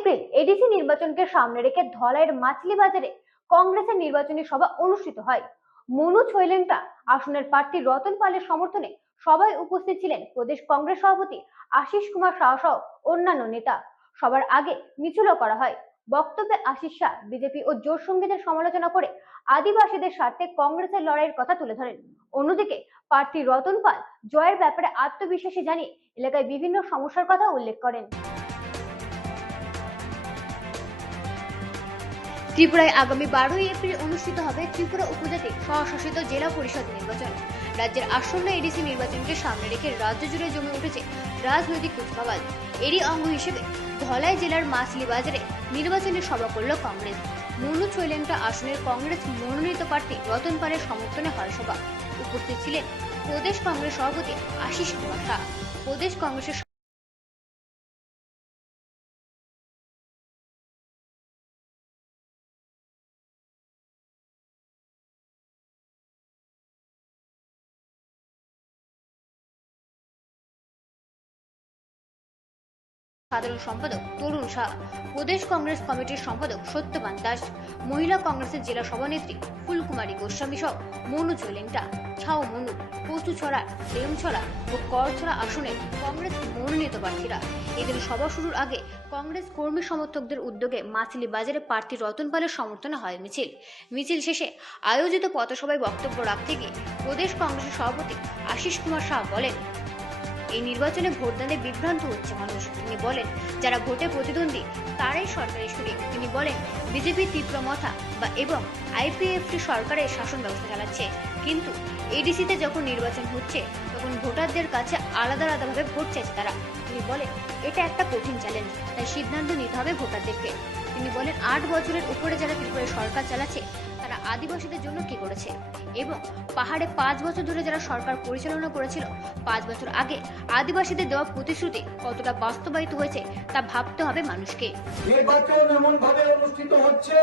April ADC নির্বাচনকে সামনে রেখে ধলাইয়ের মাছলি বাজারে কংগ্রেসের নির্বাচনী সভা অনুষ্ঠিত হয়। মনু ছৈলেংটা আসনের প্রার্থী রতন পালের সমর্থনে সবাই উপস্থিত ছিলেন প্রদেশ কংগ্রেস সভাপতি আশিস কুমার সাহা সহ অন্যান্য নেতা। সবার আগে মিছিলও করা হয়। বক্তব্যে আশিস শাহ বিজেপি ও জোট সঙ্গীদের সমালোচনা করে আদিবাসীদের স্বার্থে কংগ্রেসের লড়াইয়ের কথা তুলে ধরেন। অন্যদিকে প্রার্থী রতন পাল জয়ের ব্যাপারে আত্মবিশ্বাসী জানিয়ে এলাকায় বিভিন্ন সমস্যার কথা উল্লেখ করেন। ত্রিপুরায় আগামী 12 এপ্রিল অনুষ্ঠিত হবে ত্রিপুরা উপজাতি স্বশাসিত জেলা পরিষদ নির্বাচন। রাজ্যের আসন্ন এডিসি নির্বাচনকে সামনে রেখে রাজ্য জুড়ে জমে উঠেছে রাজনৈতিক কুচকাওয়াজ। এরই অঙ্গ হিসেবে ধলাই জেলার মাছলি বাজারে নির্বাচনী সভা করল কংগ্রেস। মনু ছৈলেংটা আসনের কংগ্রেস মনোনীত প্রার্থী রতন পালের সমর্থনে হয় সভা। উপস্থিত ছিলেন প্রদেশ কংগ্রেস সভাপতি আশিস কুমার শাহ, প্রদেশ কংগ্রেসের সাধারণ সম্পাদক তরুণ শাহ, প্রদেশ কংগ্রেস কমিটির সম্পাদক সত্যবান দাস, মহিলা কংগ্রেসের জেলা সভানেত্রী ফুলকুমারী গোস্বামী সহ মনু ছৈলেংটা, ছাও মনু, কচুছড়া, রেমছড়া ও করছড়া আসনের কংগ্রেস মনোনীত প্রার্থীরা। এদিন সভা শুরুর আগে কংগ্রেস কর্মী সমর্থকদের উদ্যোগে মাছলি বাজারে প্রার্থী রতন পালের সমর্থনে হয় মিছিল। মিছিল শেষে আয়োজিত পথসভায় বক্তব্য রাখতে গিয়ে প্রদেশ কংগ্রেসের সভাপতি আশিস কুমার শাহ বলেন, এই নির্বাচনে ভোটদানে বিভ্রান্ত হচ্ছে মানুষ। তিনি বলেন, যারা ভোটে প্রতিদ্বন্দ্বী তারাই সরকারি সুরে। তিনি বলেন, বিজেপি তীব্রমথা বা এবং আইপিএফটি সরকারের শাসন ব্যবস্থা চালাচ্ছে, কিন্তু এডিসিতে যখন নির্বাচন হচ্ছে তখন ভোটারদের কাছে আলাদা আলাদাভাবে ভোট চাইছে তারা। তিনি বলেন, এটা একটা কঠিন চ্যালেঞ্জ, তাই সিদ্ধান্ত নিতে হবে ভোটারদেরকে। তিনি বলেন, 8 বছরের উপরে যারা ত্রিপুরায় সরকার চালাচ্ছে তারা আদিবাসীদের জন্য কি করেছে এবং পাহাড়ে 5 বছর ধরে যারা সরকার পরিচালনা করেছিল 5 বছর আগে আদিবাসীদের দেওয়া প্রতিশ্রুতি কতটা বাস্তবায়িত হয়েছে তা ভাবতে হবে মানুষকে। নির্বাচন এমন ভাবে অনুষ্ঠিত হচ্ছে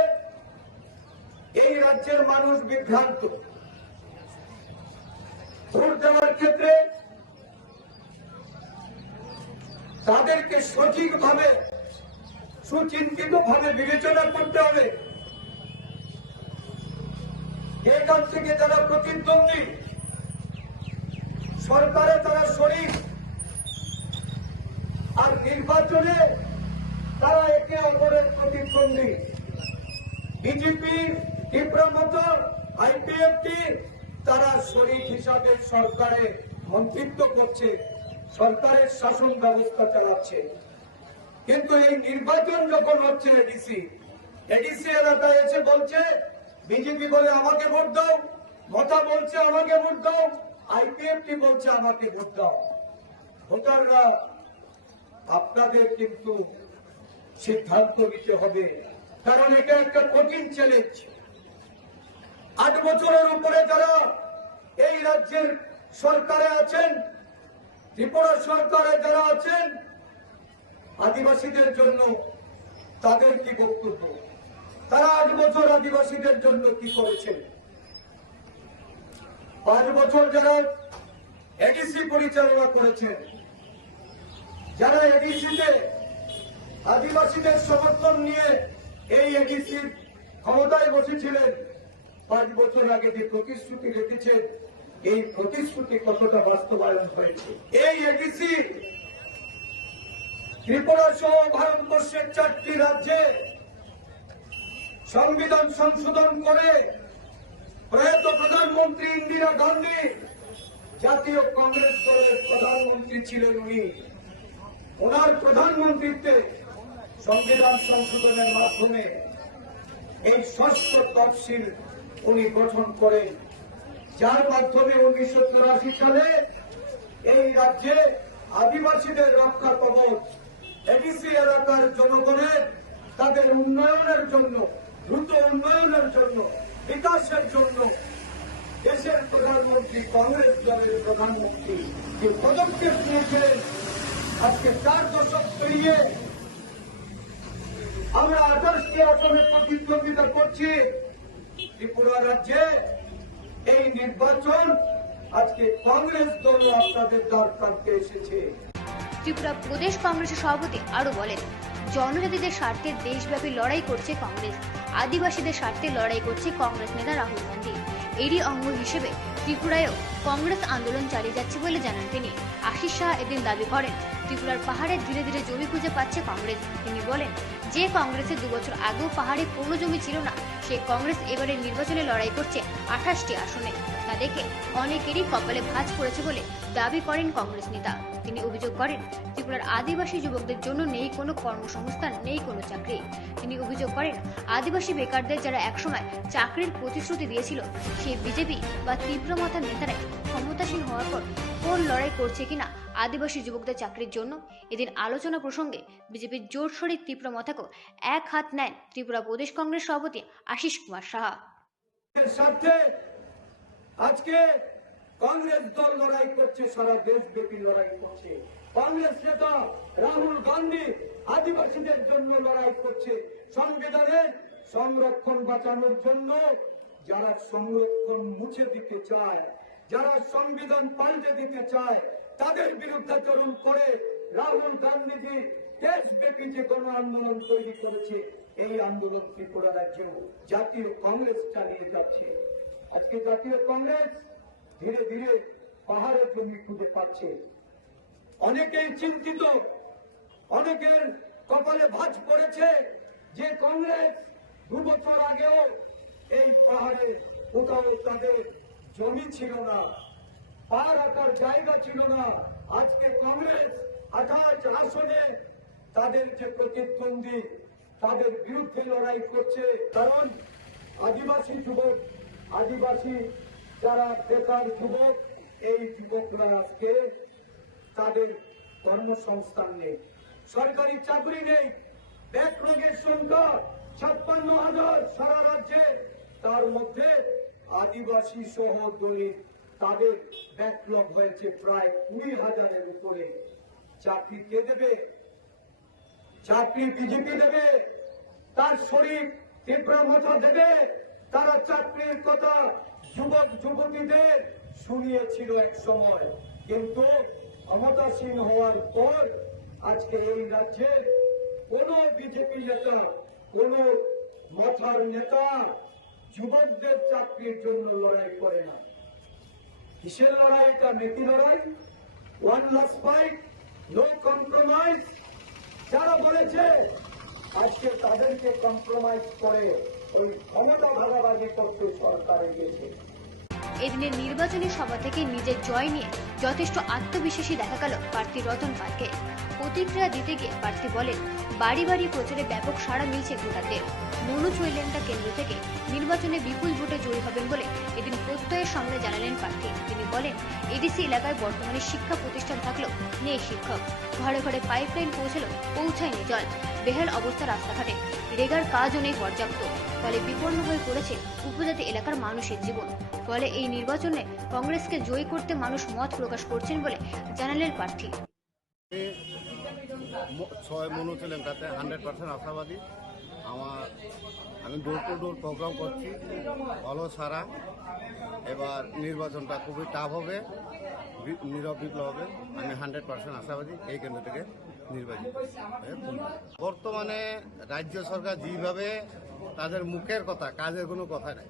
এই রাজ্যের মানুষ বিভ্রান্ত। ভোট দেওয়ার ক্ষেত্রে তাদেরকে সঠিকভাবে সুচিন্তিতভাবে বিবেচনা করতে হবে। এখান থেকে যারা প্রতিদ্বন্দ্বী সরকারে তারা শরিক, আর নির্বাচনে তারা একে অপরের প্রতিদ্বন্দ্বী। বিজেপি, তীব্রমথা, আইপিএফটি তারা শরিক হিসাবে সরকারে মন্ত্রিত্ব করছে, সরকারের শাসন ব্যবস্থা চালাচ্ছে। কিন্তু এই নির্বাচন যখন হচ্ছে এডিসি এলাকায় এসে বলছে, বিজেপি বলে আমাকে ভোট দাও, মথা বলছে আমাকে ভোট দাও, আইপিএফটি বলছে আমাকে ভোট দাও। ভোটাররা আপনাদের কিন্তু সিদ্ধান্ত নিতে হবে, কারণ এটা একটা কঠিন চ্যালেঞ্জ। 8 বছরের উপরে যারা এই রাজ্যের সরকারে আছেন, ত্রিপুরা সরকারে যারা আছেন, আদিবাসীদের জন্য তাদের কি বক্তব্য? তারা 8 বছর আদিবাসীদের জন্য কি করেছেন? 5 বছর যারা এডিসি পরিচালনা করেছেন, যারা এডিসিতে আদিবাসীদের সমর্থন নিয়ে এই এডিসির ক্ষমতায় বসেছিলেন, 5 বছর আগে যে প্রতিশ্রুতি রেখেছেন, এই প্রতিশ্রুতি কতটা বাস্তবায়ন হয়েছে? এই এডিসি ত্রিপুরা সহ ভারতবর্ষের 4টি রাজ্যে সংবিধান সংশোধন করে প্রয়াত প্রধানমন্ত্রী ইন্দিরা গান্ধী, জাতীয় কংগ্রেস দলের প্রধানমন্ত্রী ছিলেন উনি, ওনার প্রধানমন্ত্রীত্বে সংবিধান সংশোধনের মাধ্যমে এই 6ষ্ঠ তফসিল উনি গঠন করেন, যার মাধ্যমে 1983 সালে এই রাজ্যে আদিবাসীদের রক্ষা কবচ, এডিসি এলাকার জনগণের তাদের উন্নয়নের জন্য, দ্রুত উন্নয়নের জন্য, বিকাশের জন্য দেশের প্রধানমন্ত্রী, কংগ্রেস দলের প্রধানমন্ত্রী যে পদক্ষেপ নিয়েছিলেন, আজকে 4 দশক পেরিয়ে আমরা 28টি আসনে প্রতিদ্বন্দ্বিতা করছি ত্রিপুরা রাজ্যে। এই নির্বাচন আজকে কংগ্রেস দল আপনাদের দ্বার প্রান্তে এসেছে। ত্রিপুরা প্রদেশ কংগ্রেসের সভাপতি আরো বলেন, জনজাতিদের স্বার্থে দেশব্যাপী লড়াই করছে কংগ্রেস, আদিবাসীদের স্বার্থে লড়াই করছে কংগ্রেস নেতা রাহুল গান্ধী। এরই অঙ্গ হিসেবে ত্রিপুরায়ও কংগ্রেস আন্দোলন চালিয়ে যাচ্ছে বলে জানান তিনি। আশিস শাহ এদিন দাবি করেন, ত্রিপুরার পাহাড়ে ধীরে ধীরে জমি খুঁজে পাচ্ছে কংগ্রেস। তিনি বলেন, যে কংগ্রেসের 2 বছর আগেও পাহাড়ে কোনো জমি ছিল না, সেই কংগ্রেস এবারে নির্বাচনে লড়াই করছে 28টি আসনে। তা দেখে অনেকেরই কপালে ভাঁজ পড়েছে বলে দাবি করেন কংগ্রেস নেতা। তিনি অভিযোগ করেন, ত্রিপুরার আদিবাসী যুবকদের জন্য নেই কোনো কর্মসংস্থান, নেই কোনো চাকরি। তিনি অভিযোগ করেন, আদিবাসী বেকারদের যারা একসময় চাকরির প্রতিশ্রুতি দিয়েছিল, সেই বিজেপি বা তীব্র মাথার নেতারাই ক্ষমতাসীন হওয়ার পর কোন লড়াই করছে কিনা আদিবাসী যুবকদের চাকরির জন্য। এদিন আলোচনা প্রসঙ্গে বিজেপির জোর শরীর তীব্র মাথাকেও এক হাত নেন ত্রিপুরা প্রদেশ কংগ্রেস সভাপতি আশিস কুমার সাহা। স্বার্থে আজকে কংগ্রেস দল লড়াই করছে, সারা দেশব্যাপী লড়াই করছে। কংগ্রেস নেতা রাহুল গান্ধী আদিবাসীদের জন্য লড়াই করছে, সংবিধানের সংরক্ষণ বাঁচানোর জন্য। যারা সংরক্ষণ মুছে দিতে চায়, যারা সংবিধান পাল্টে দিতে চায়, তাদের বিরুদ্ধাচরণ করে রাহুল গান্ধীজি দেশব্যাপী যে গণ আন্দোলন তৈরি করেছে, এই আন্দোলন ত্রিপুরা রাজ্যেও জাতীয় কংগ্রেস চালিয়ে যাচ্ছে। আজকে জাতীয় কংগ্রেস ধীরে ধীরে পাহাড়ের জমি খুঁজে পাচ্ছে। অনেকেই চিন্তিত, অনেকের কপালে ভাঁজ পড়েছে যে কংগ্রেস 2 বছর আগেও এই পাহাড়ে কোথাও তাদের জমি ছিল না, পা রাখার জায়গা ছিল না। আজকে কংগ্রেস 28 আসনে তাদের যে প্রতিদ্বন্দ্বী, তাদের বিরুদ্ধে লড়াই করছে। কারণ আদিবাসী যুবক, আদিবাসী যারা বেকার যুবক, এই যুবকরা আজকে তাদের কর্মসংস্থান নেই, সরকারি চাকরি নেই। ব্যাকলগের সংখ্যা 56,000 সারা রাজ্যে, তার মধ্যে আদিবাসী সহ দলিত তাদের ব্যাকলগ হয়েছে প্রায় 20,000-এর উপরে। চাকরি কে দেবে? চাকরি বিজেপি দেবে, তার শরীর তীব্রা মাথা দেবে। তারা চাকরির কথা যুবক যুবতীদের শুনিয়েছিল এক সময়, কিন্তু ক্ষমতাসীন হওয়ার পর আজকে এই রাজ্যের কোন বিজেপি নেতা, কোন মাথার নেতা যুবকদের চাকরির জন্য লড়াই করে না। কিসের লড়াই এটা? নীতি লড়াই, one last fight, no compromise. যারা বলেছে আজকে তাদেরকে কম্প্রোমাইজ করে ওই ক্ষমতা ভাগাভাগি করতে সরকারে গেছে। এদিনের নির্বাচনী সভা থেকে নিজের জয় নিয়ে যথেষ্ট আত্মবিশ্বাসী দেখা গেল প্রার্থী রতন পালকে। প্রতিক্রিয়া দিতে গিয়ে প্রার্থী বলেন, বাড়ি বাড়ি প্রচারে ব্যাপক সাড়া মিলছে ভোটারদের। মনু চৈলেন্টা কেন্দ্র থেকে নির্বাচনে বিপুল ভোটে জয়ী হবেন বলে এদিন প্রত্যয়ের সঙ্গে জানালেন প্রার্থী। তিনি বলেন, এডিসি এলাকায় বর্তমানে শিক্ষা প্রতিষ্ঠান থাকলেও নেই শিক্ষক, ঘরে ঘরে পাইপলাইন পৌঁছায়নি জল, বেহাল অবস্থা রাস্তাঘাটে, রেগার কাজও নেই পর্যাপ্ত। ফলে বিপন্ন হয়ে পড়েছে উপজাতি এলাকার মানুষের জীবন। ফলে এই নির্বাচনে কংগ্রেসকে জয়ী করতে মানুষ মত প্রকাশ করছেন বলে জানালেন প্রার্থী। 6 মনু ছিলেন তাতে 100% আশাবাদী। আমি ডোর টু ডোর প্রোগ্রাম করছি, ভালো সারা। এবার নির্বাচনটা খুবই টাফ হবে, নীরব বিপ্লব হবে। আমি 100% আশাবাদী এই কেন্দ্র থেকে নির্বাচিত। বর্তমানে রাজ্য সরকার যেভাবে তাদের মুখের কথা, কাজের কোনো কথা নাই।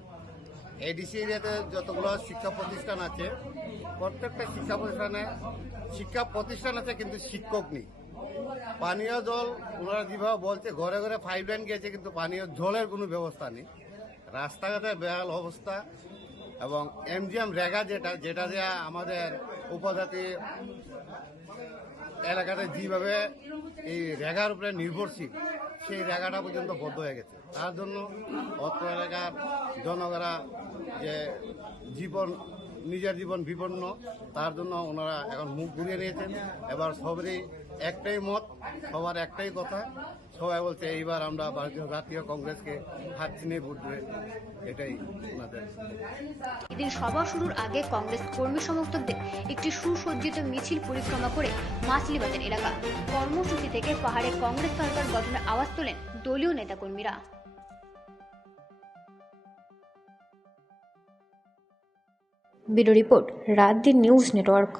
এডিসি এরিয়াতে যতগুলো শিক্ষা প্রতিষ্ঠান আছে, প্রত্যেকটা শিক্ষা প্রতিষ্ঠান আছে, কিন্তু শিক্ষক নেই। পানীয় জল ওনারা যেভাবে বলছে, ঘরে ঘরে পাইপলাইন গেছে, কিন্তু পানীয় জলের কোনো ব্যবস্থা নেই। রাস্তাঘাটের বেহাল অবস্থা এবং এমজিএম রেগা যেটা দেওয়া আমাদের উপজাতি এলাকাতে যেভাবে এই রেগার উপরে নির্ভরশীল, সেই রেগাটা পর্যন্ত বন্ধ হয়ে গেছে। তার জন্য অত্র এলাকার জনগণরা যে নিজের জীবন বিপন্ন, তার জন্য ওনারা এখন মুখ ঘুরিয়ে নিয়েছেন। এবার সবারই একটাই মত, সবার একটাই কথা, সবাই বলছে এইবার আমরা ভারতীয় জাতীয় কংগ্রেসকে হাত চিনিয়ে ভোট দেবে, এটাই ওনাদের। এদিন সভা শুরুর আগে কংগ্রেস কর্মী সমর্থকদের একটি সুসজ্জিত মিছিল পরিক্রমা করে মাছলিবাজার এলাকা কর্মসূচি থেকে পাহাড়ে কংগ্রেস সরকার গঠনের আওয়াজ তোলেন দলীয় নেতাকর্মীরা। ব্যুরো রিপোর্ট, রাত দিন নিউজ নেটওয়ার্ক।